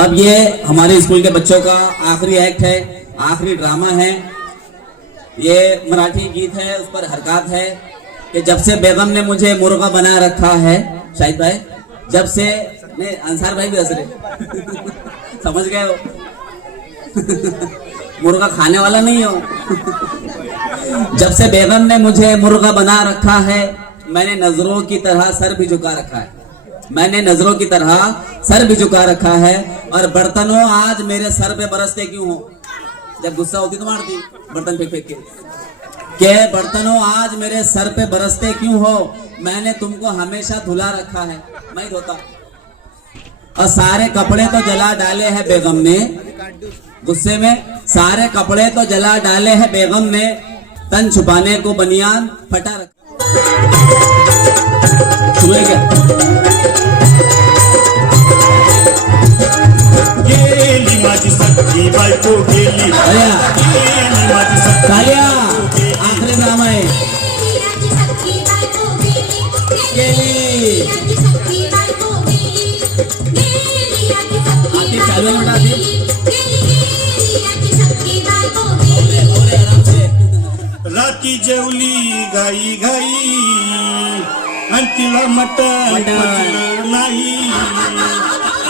अब ये हमारे स्कूल के बच्चों का आखिरी एक्ट है, आखिरी ड्रामा है। ये मराठी गीत है, उस पर हरकत है कि जब से बेगम ने मुझे मुर्गा बना रखा है। शाहिद भाई, जब से नहीं, अंसार भाई भी हंस रहे समझ गए हो मुर्गा खाने वाला नहीं हो जब से बेगम ने मुझे मुर्गा बना रखा है, मैंने नजरों की तरह सर भी झुका रखा है। मैंने नजरों की तरह सर भी झुका रखा है। और बर्तनों आज मेरे सर पे बरसते क्यों हो? जब गुस्सा होती तो मारती बर्तन फेंक फेंक के बर्तनों आज मेरे सर पे बरसते क्यों हो? मैंने तुमको हमेशा धुला रखा है, मैं ही धोता। और सारे कपड़े तो जला डाले हैं बेगम ने, गुस्से में सारे कपड़े तो जला डाले हैं बेगम ने, तन छुपाने को बनियान फटा रखा। सुने क्या? गेली माझी सख्खी बायको गेली, गेली माझी सख्खी आखिरी नाम है चालू है राती जेवली घाई घाई आणि तिला मटण पचलं नाही।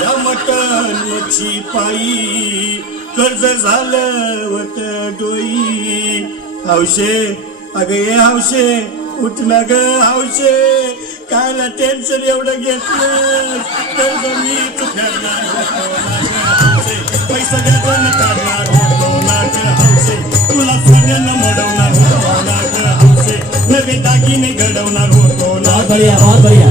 या मटण मच्छी पायी कर्ज झालं वट डोई। हौशे अगं ये हौशे, उठ ना ग हौशे, कायला टेन्शन एवढं घेतलं? कर्ज मी तू फेडणार होतो ना ग हौशे, पैसा द्यायचा न काढणार होतो ना ग हौशे, तुला सोन्यानं मोडवणार होतो ना ग हौशे, नवे दागिने घडवणार होतो ना। बहुत बढ़िया।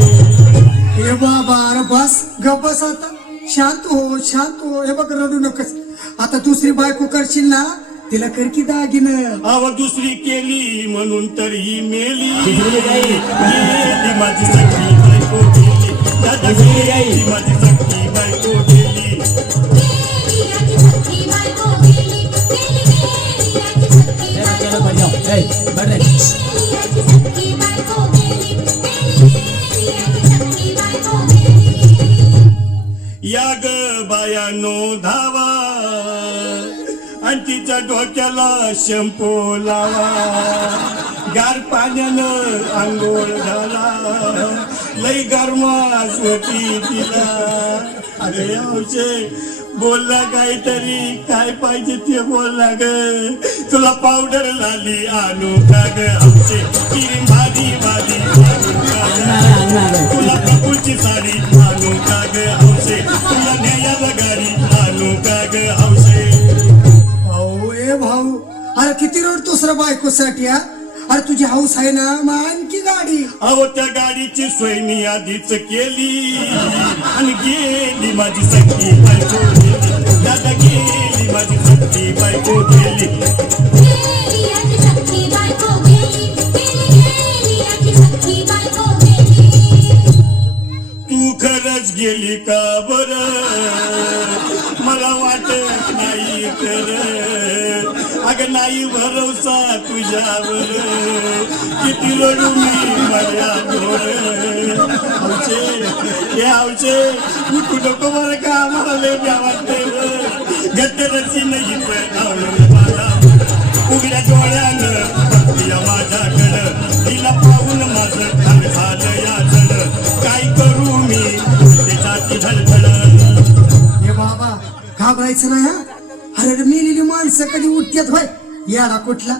हे बाबा, अरे बस गप बस आता, शांत हो शांत हो। हे बघ, रडू नकस। आता दुसरी बायको करशील ना, तिला कर की दागिनं। अव दुसरी केली म्हणून तर ही मेली। गेली माझी सख्खी बायको गेली, दादा गेली माझी सख्खी बायको गेली। या ग बायानो धावा आणि तिच्या डोक्याला शॅम्पू लावा, गार पाण्यानं आंघोळ घाला, लई गरमास होती तिला। अरे हौशे बोलला काहीतरी, काय पाहिजे ते बोलला ग, तुला पावडर लाली आणू का ग हौशे, क्रीम भाजी भाजी आणू का ग, तुला कपूरची साडी आणू का ग हौशे, तुला न्यायाला गाडी आणू का ग हौशे। भाऊ ए भाऊ, अरे किती रडतोस रे बायकोसाठी? अरे तुझी हौस आहे ना, मग आणखी गाडी। अहो त्या गाडीची सोय मी आधीच केली आणि गेली माझी सख्खी बायको गेली, दादा गेली माझी सख्खी बायको गेली। तू खरंच गेली का बर? मला वाटत नाही कर, अगं नाही भरोसा तुझ्यावर, किती रडू मी माझ्या घोर। हौशे हे हौशे, उठू नको बरं का, आम्हाला लय भ्या वाटते। गद्दरची नाही आवडलं मला, उघड्या डोळ्यानं बघतीया माझ्याकडं, तिला पाहून माझं खान झालं या जड, काय करू मी त्याची धडधड। हे बाबा, घाबरायचं नाही हा। अरे मेलेली माणसं कधी उठतात भाई, याला कुठला?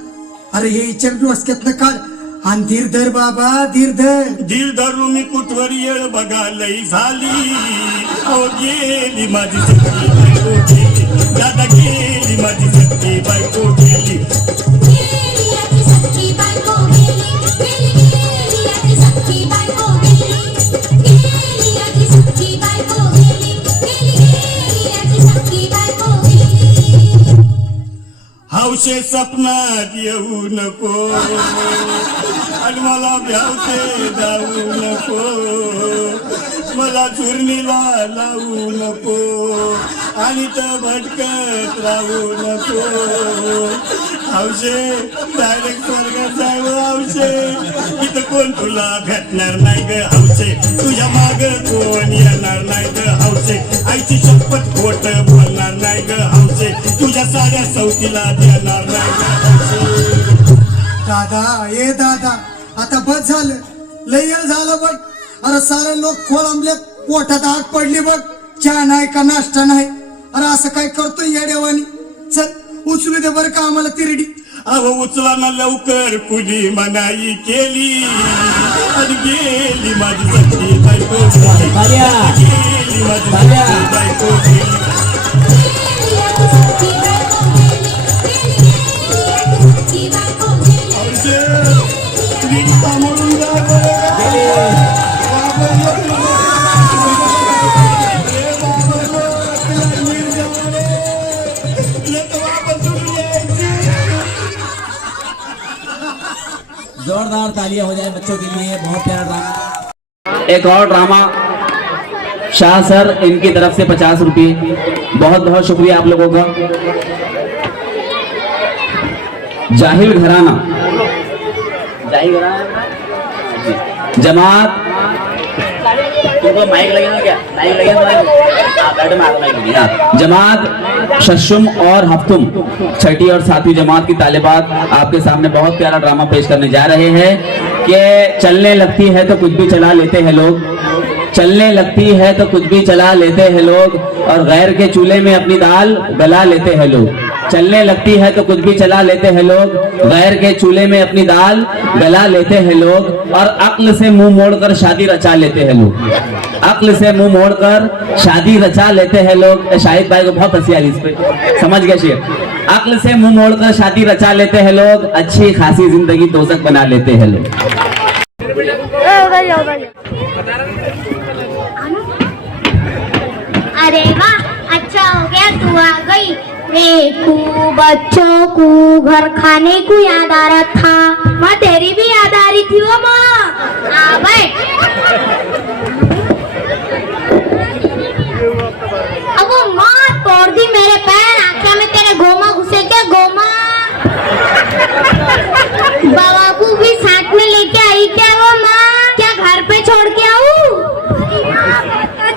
अरे हे इचर डोसक्यातनं काढ आणि धीर धर बाबा, धीर धर। धीर धरू मी कुठवर येळ बघा लई झाली। अहो गेली माझी सख्खी बायको गेली, दादा गेली माझी सख्खी बायको गेली। हौशे सपनात येऊ नको आणि मला भ्यावते जाऊ नको, मला चुरणीला लावू नको आणि तर भटकत राहू नको। हौशे डायरेक्ट स्वर्गात जावं हौसे इथं कोण तुला भेटणार नाही ग हौसे तुझ्या माग कोण येणार नाही ग हौसे आईची शपथ खोट बोलणार नाही ग हौसे तुझ्या साऱ्या सवतीला देणार नाही ग हौसे दादा ए दादा आता बस झालं लय वेळ झालं बघ अरे सारे लोक खोळंबले पोटात आग पडली बघ चहा नाही का नाश्ता नाही अरे असं काय करतोय या देवानी चल उचलू दे बरं का आम्हाला तिरडी अहो उचला ना लवकर कुणी मनाई केली आणि गेली माझी सखी बायको बाल्या. गेली माझी बाल्या. सखी बायको गेली हौसे नीट सांभाळून जा बरं. जोरदार तालियां हो जाए बच्चों के लिए बहुत प्यारा ड्रामा। एक और ड्रामा शाह सर इनकी तरफ से 50 रुपये बहुत बहुत शुक्रिया आप लोगों का। जाहिल घराना जमात तुमको माइक लगेगा क्या? माइक लगेगा जमात शशुम और हफ्तुम छठी और सातवीं जमात की तालिबात आपके सामने बहुत प्यारा ड्रामा पेश करने जा रहे हैं कि चलने लगती है तो कुछ भी चला लेते हैं लोग, चलने लगती है तो कुछ भी चला लेते हैं लोग और गैर के चूल्हे में अपनी दाल गला लेते हैं लोग। चलने लगती है तो कुछ भी चला लेते हैं लोग, गैर के चूल्हे में अपनी दाल गला लेते हैं लोग और अक्ल से मुंह मोड़कर शादी रचा लेते हैं लोग। अक्ल से मुंह मोड़कर शादी रचा लेते हैं लोग। शाहिद भाई को बहुत हंसी आ रही इस पे, समझ गए शेर। अक्ल से मुंह मोड़कर शादी रचा लेते हैं लोग, अच्छी खासी जिंदगी दोजख बना लेते हैं लोग। अरे वाह अच्छा हो गया तू आ गई। देखो बच्चों को घर खाने को याद आ रहा था। माँ तेरी भी याद आ रही थी वो माँ। हाँ भाई अब वो माँ तोड़ दी मेरे पैर आँखें में तेरे गोमा घुसे क्या गोमा। बाबा को भी साथ में लेके आई क्या वो माँ? क्या घर पे छोड़ के आऊँ?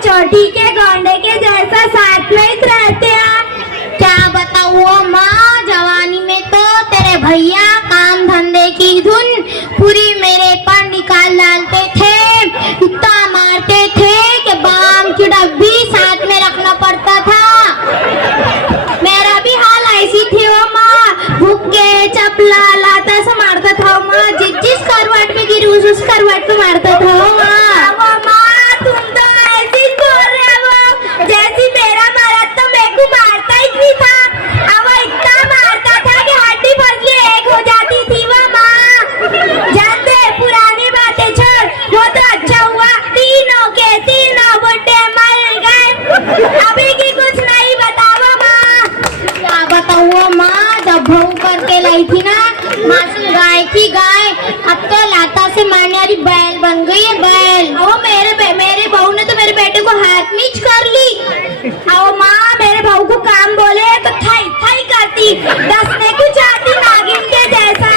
चोटी के गोंडे के जैसा साथ में ही रहते हैं। क्या बताऊँ वो माँ जवानी में तो तेरे भैया काम धंधे की धुन पूरी मेरे पर निकाल डालते थे, इतना मारते थे कि बाम की डब्बी साथ में रखना पड़ता था। मेरा भी हाल ऐसी थी वो माँ, भूखे चपला लाता से मारता था वो माँ। जिस करवट में गिरी उस करवट पे मारता था वो माँ। वो माँ तुम तो ऐसी बोल रहे हो जैसी मेरा मारा तो मेरे को मारता ही नहीं था। अब वो इतना मारता था कि हड्डी फसली एक हो जाती थी वो माँ। जानते पुरानी बातें छोड़, वो तो अच्छा हुआ तीनों के तीनों बुड्ढे मर गए। अभी की कुछ नहीं बताओ माँ। क्या बताऊँ वो माँ जब बहू करके लाई थी ना मासूम गाय की गाय, अब तो लाता से मारने वाली बैल बन गई है बैल। वो मेरे बहू ने तो मेरे बेटे को हाथ नीच कर ली। और माँ मेरे बहू को काम बोले तो थाई थाई करती, दसने को चाहती नागिन के जैसा।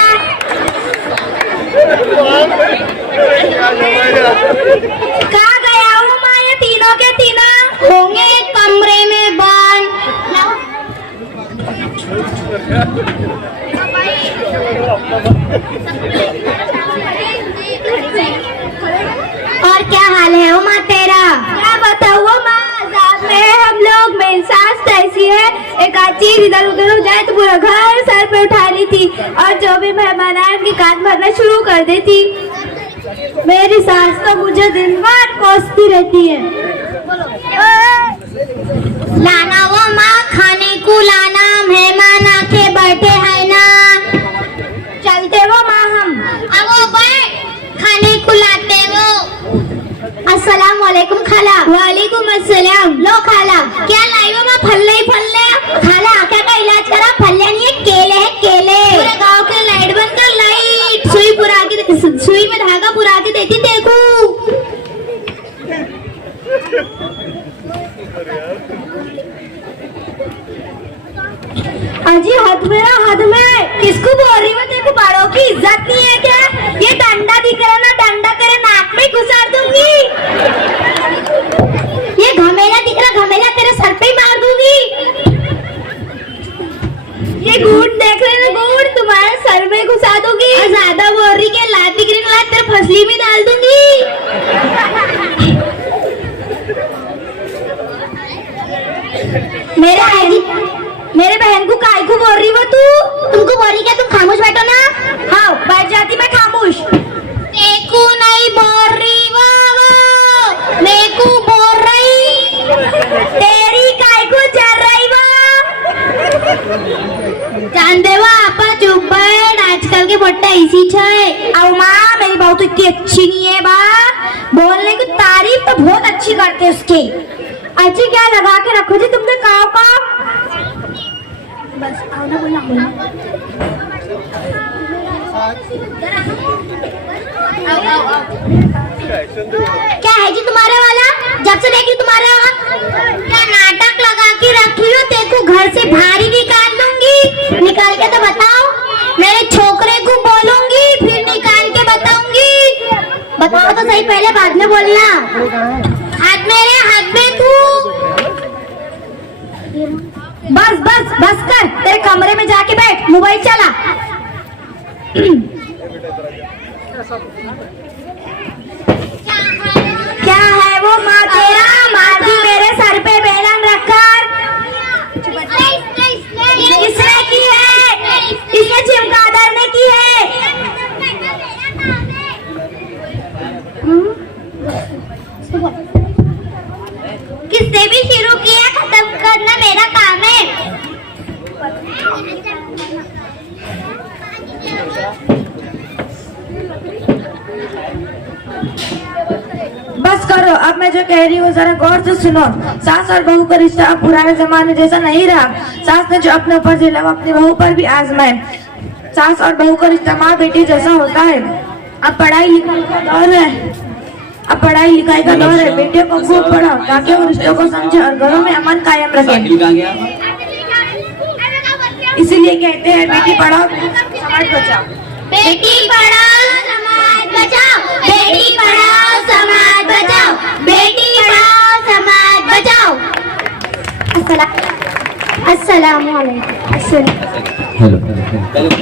कहाँ गया वो माँ? ये तीनों के तीनों होंगे कमरे में बंद। और क्या हाल है वो माँ तेरा? क्या बताओ वो माँ, साथ में हम लोग मेरी सास ऐसी है, एक आध चीज इधर उधर हो जाए तो पूरा घर सर पे उठा ली थी और जो भी मेहमान आए उनकी कान भरना शुरू कर देती। मेरी सास तो मुझे दिन भर कोसती रहती है। लाना वो माँ खाने को लाना, मेहमान आके बैठे हैं ना, चलते वो माँ हम वो बैठ खाने को लाते वो। अस्सलाम वालेकुम खाला। वालेकुम अस्सलाम। लो खाला क्या लाई वो माँ? फल्ले ही फल्ले। खाला आँखें का इलाज करा, फल्ले नहीं है केले है केले। पूरे गाँव के लाइट बंद कर, लाइट सुई में धागा पुरा के देती देखो। अजी हाथ में किसको बोल रही हो? तेरे को बड़ों की इज्जत नहीं है क्या? निकाल दूंगी। मेरे बहन को काय को बोल रही हो तू? तुमको बोल रही क्या? तुम खामोश बैठो ना। हाँ बैठ जाती मैं खामोश। देखो नहीं बोल रही वो मेरे को बोल रही तेरी काय को चल रही वो जान देवा आपा चुप बैठ आजकल के मोटा इसी छे। आओ माँ मेरी बहू तो इतनी अच्छी नहीं है बा बोलने की तारीफ तो बहुत अच्छी करते उसके। अच्छी क्या लगा के रखो जी तुमने कहा का बस आओ ना बोला क्या है जी तुम्हारे वाला? जब से देखी तुम्हारे क्या नाटक लगा के रखी हो तेको घर से भारी निकाल दूंगी। निकाल के तो बताओ। मेरे छोकरे को बोलूंगी फिर निकाल के बताऊंगी। बताओ तो सही पहले बाद में बोलना। हाथ में तू बस कर तेरे कमरे में जाके बैठ मोबाइल चला। क्या है वो माँ तेरा? माँ भी मेरे सर पे बेलन रखकर इसने की है। इसने चिमकादर ने की है। किसने भी शुरू किया खत्म करना मेरा काम है। बस करो अब मैं जो कह रही हूँ जरा गौर से सुनो। सास और बहू का रिश्ता अब पुराने जमाने जैसा नहीं रहा। सास ने जो अपने ऊपर झेला वो अपनी बहू पर भी आजमाए। सास और बहू का रिश्ता माँ बेटी जैसा होता है। अब पढ़ाई लिखाई का दौर है। बेटियों को खूब पढ़ाओ ताकि वो रिश्तों को समझे और घरों में अमन कायम रखे। इसीलिए कहते हैं बेटी पढ़ाओ समाज बचाओ। बेटी पढ़ाओ समाज बचाओ। बेटी पढ़ाओ समाज बचाओ। बेटी पढ़ाओ समाज बचाओ। अस्सलामुअलैकुम। हेलो